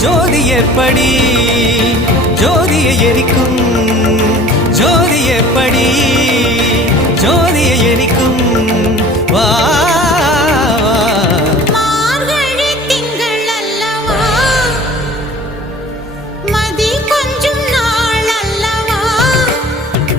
ஜோதி ஏற்படி ஜோதியை எரிக்கும். ஜோதி ஏற்படி